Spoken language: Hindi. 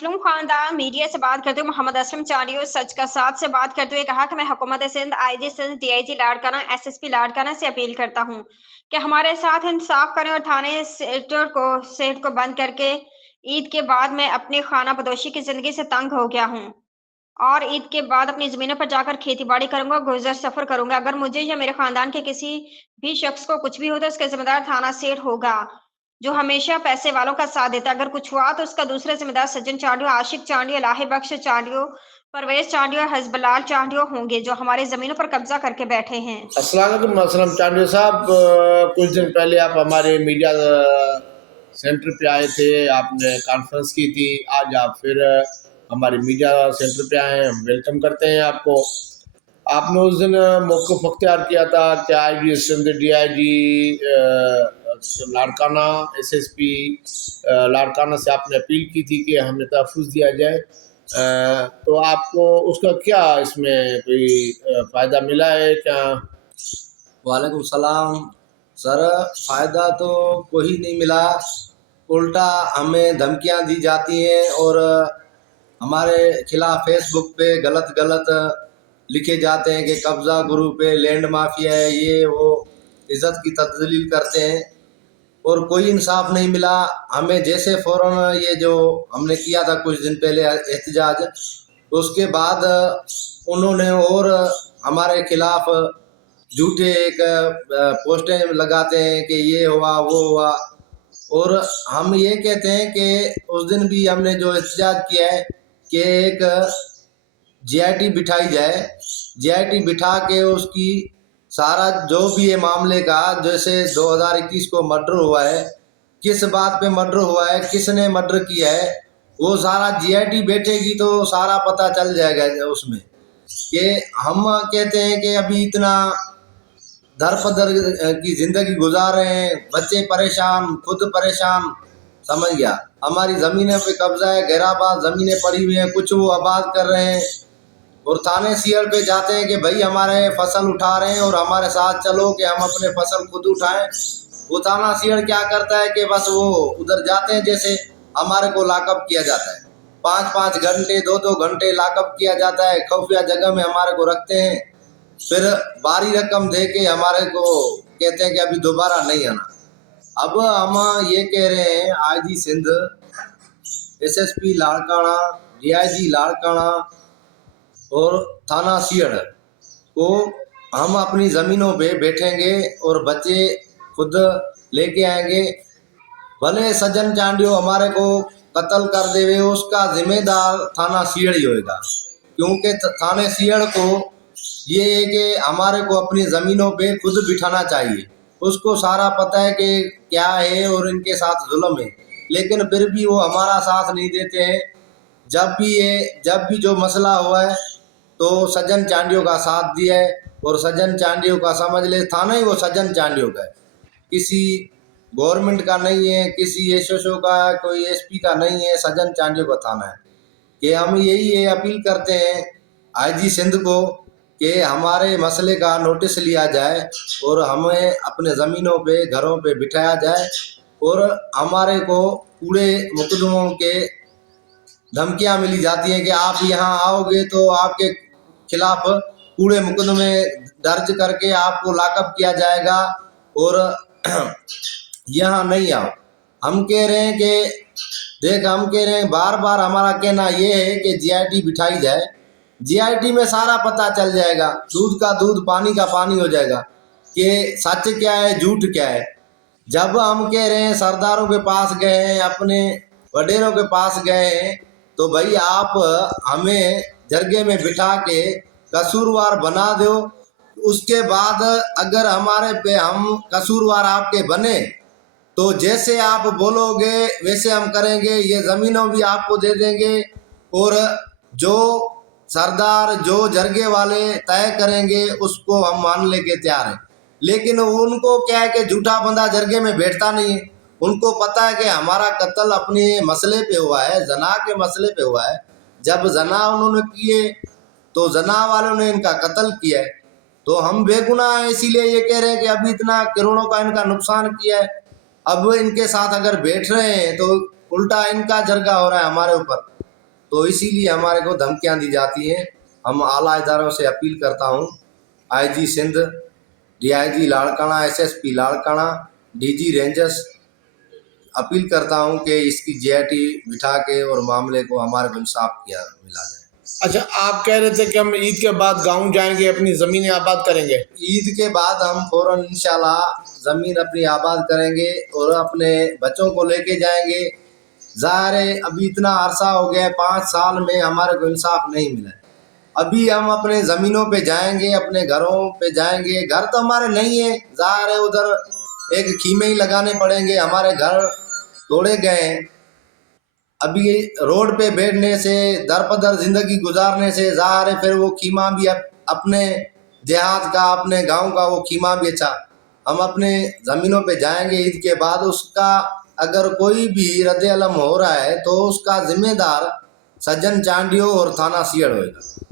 मजलूम खानदान मीडिया से बात करते हुए मोहम्मद असलम चांडियो सच का साथ से बात करते हुए कहा कि मैं हुकूमत Sindh, IG Sindh, DIG Larkana, SSP Larkana से अपील करता हूं कि हमारे साथ इंसाफ करें और थाने सेठ को बंद करके ईद के बाद मैं अपनी खाना बदोशी की जिंदगी से तंग हो गया हूं और ईद के बाद अपनी जमीनों पर जाकर खेती बाड़ी करूंगा, गुजर सफर करूंगा। अगर मुझे या मेरे खानदान के किसी भी शख्स को कुछ भी हो तो उसका जिम्मेदार थाना सेठ होगा, जो हमेशा पैसे वालों का साथ देता है। अगर कुछ हुआ तो उसका दूसरा जिम्मेदार सज्जन चांडियो, आशिक चांडियो, इलाही बख्श चांडियो, परवेज चांडियो, हजबलाल चांडियो होंगे, जो हमारी जमीनों पर कब्जा करके बैठे हैं। अस्सलाम वालेकुम असलम चांडियो साहब, कुछ दिन पहले आप हमारे मीडिया सेंटर पे आए थे, आपने कॉन्फ्रेंस की थी। आज आप फिर हमारे मीडिया सेंटर पे आए हैं, हम वेलकम करते हैं आपको। आपने उस दिन मौक़िफ़ अख्तियार किया था कि IG Sindh, DIG Larkana, SSP Larkana से आपने अपील की थी कि हमें तहफ़्फ़ुज़ दिया जाए। तो आपको उसका क्या इसमें कोई फ़ायदा मिला है क्या? वालेकुम सलाम सर, फ़ायदा तो कोई नहीं मिला, उल्टा हमें धमकियां दी जाती हैं और हमारे खिलाफ फेसबुक पे गलत गलत लिखे जाते हैं कि कब्ज़ा गुरु पे लैंड माफिया है, ये वो इज़्ज़त की तज़लील करते हैं और कोई इंसाफ नहीं मिला हमें। जैसे फ़ौरन ये जो हमने किया था कुछ दिन पहले एहतजाज, उसके बाद उन्होंने और हमारे खिलाफ झूठे एक पोस्टें लगाते हैं कि ये हुआ वो हुआ, और हम ये कहते हैं कि उस दिन भी हमने जो एहतजाज किया है कि एक जीआईटी बिठाई जाए, जीआईटी बिठा के उसकी सारा जो भी ये मामले का, जैसे 2021 को मर्डर हुआ है, किस बात पे मर्डर हुआ है, किसने मर्डर किया है, वो सारा जीआईटी बैठेगी तो सारा पता चल जाएगा उसमें। कि हम कहते हैं कि अभी इतना दर पदर की ज़िंदगी गुजार रहे हैं, बच्चे परेशान, खुद परेशान, समझ गया। हमारी ज़मीनें पे कब्जा है, गैराबाद ज़मीनें पड़ी हुई हैं, कुछ वो आबाद कर रहे हैं और थाने सीआर पे जाते हैं कि भाई हमारे फसल उठा रहे हैं और हमारे साथ चलो कि हम अपने फसल खुद उठाएं। वो थाना सीआर क्या करता है कि बस वो उधर जाते हैं, जैसे हमारे को लॉकअप किया जाता है, 5-5 घंटे 2-2 घंटे लॉकअप किया जाता है, खुफिया जगह में हमारे को रखते हैं, फिर भारी रकम दे के हमारे को कहते हैं कि अभी दोबारा नहीं आना। अब हम ये कह रहे हैं IG Sindh, SSP Larkana, DIG Larkana और थाना सीआर को हम अपनी ज़मीनों पे बैठेंगे और बच्चे खुद लेके आएंगे। भले सज्जन चांडियो हमारे को कत्ल कर देवे, उसका जिम्मेदार थाना सीआर ही होएगा, क्योंकि थाने सीआर को ये है कि हमारे को अपनी ज़मीनों पे खुद बिठाना चाहिए। उसको सारा पता है कि क्या है और इनके साथ जुल्म है, लेकिन फिर भी वो हमारा साथ नहीं देते हैं। जब भी जो मसला हुआ है तो सज्जन चांडियो का साथ दिया है, और सज्जन चांडियो का समझ ले थाना ही वो सज्जन चांडियो का है, किसी गवर्नमेंट का नहीं है, किसी एसओ का, कोई एसपी का नहीं है, सज्जन चांडियो का थाना है। कि हम यही अपील करते हैं आईजी सिंध को कि हमारे मसले का नोटिस लिया जाए और हमें अपने ज़मीनों पे, घरों पे बिठाया जाए, और हमारे को पूरे मुकदमों के धमकियां मिली जाती हैं कि आप यहाँ आओगे तो आपके खिलाफ पूरे मुकदमे दर्ज करके आपको लॉकअप किया जाएगा और यहाँ नहीं आओ। हम कह रहे हैं कि हम कह रहे हैं, बार बार हमारा कहना ये है कि जीआईटी बिठाई जाए, जीआईटी में सारा पता चल जाएगा, दूध का दूध पानी का पानी हो जाएगा कि सच क्या है झूठ क्या है। जब हम कह रहे हैं सरदारों के पास गए हैं, अपने वडेरों के पास गए हैं, तो भाई आप हमें जरगे में बिठा के कसूरवार बना दो, उसके बाद अगर हमारे पे हम कसूरवार आपके बने तो जैसे आप बोलोगे वैसे हम करेंगे, ये ज़मीनों भी आपको दे देंगे, और जो सरदार जो जरगे वाले तय करेंगे उसको हम मानने के तैयार हैं। लेकिन उनको क्या है कि झूठा बंदा जरगे में बैठता नहीं है, उनको पता है कि हमारा कत्ल अपने मसले पे हुआ है, जना के मसले पे हुआ है। जब जना उन्होंने किए तो जना वालों ने इनका कत्ल किया है, तो हम बेगुनाह हैं, इसीलिए ये कह रहे हैं कि अभी इतना करोड़ों का इनका नुकसान किया है, अब इनके साथ अगर बैठ रहे हैं तो उल्टा इनका जरगा हो रहा है हमारे ऊपर। तो इसीलिए हमारे को धमकियां दी जाती हैं। हम आला इदारों से अपील करता हूँ, IG Sindh, DIG Larkana, SSP Larkana, DG rangers, appeal करता हूँ कि इसकी JIT बिठा के और मामले को हमारे को इंसाफ किया मिला जाए। अच्छा, आप कह रहे थे कि हम ईद के बाद गांव जाएंगे, अपनी ज़मीनें आबाद करेंगे। ईद के बाद हम फौरन इंशाल्लाह ज़मीन अपनी आबाद करेंगे और अपने बच्चों को लेके जाएंगे। ज़ाहिर है अभी इतना अरसा हो गया है, 5 साल में हमारे को इंसाफ नहीं मिला है। अभी हम अपने ज़मीनों पे जाएंगे, अपने घरों पे जाएंगे। घर तो हमारे नहीं है, ज़ाहिर है उधर एक खीमे ही लगाने पड़ेंगे। हमारे घर तोड़े गए हैं। अभी रोड पे बैठने से, दर पदर ज़िंदगी गुजारने से ज़ाहिर है फिर वो खीमा भी अपने देहात का, अपने गांव का वो खीमा भी अच्छा। हम अपने ज़मीनों पे जाएंगे ईद के बाद। उसका अगर कोई भी रद्द-ए-अमल हो रहा है तो उसका जिम्मेदार सज्जन चांडियो और थाना सियड़ होगा।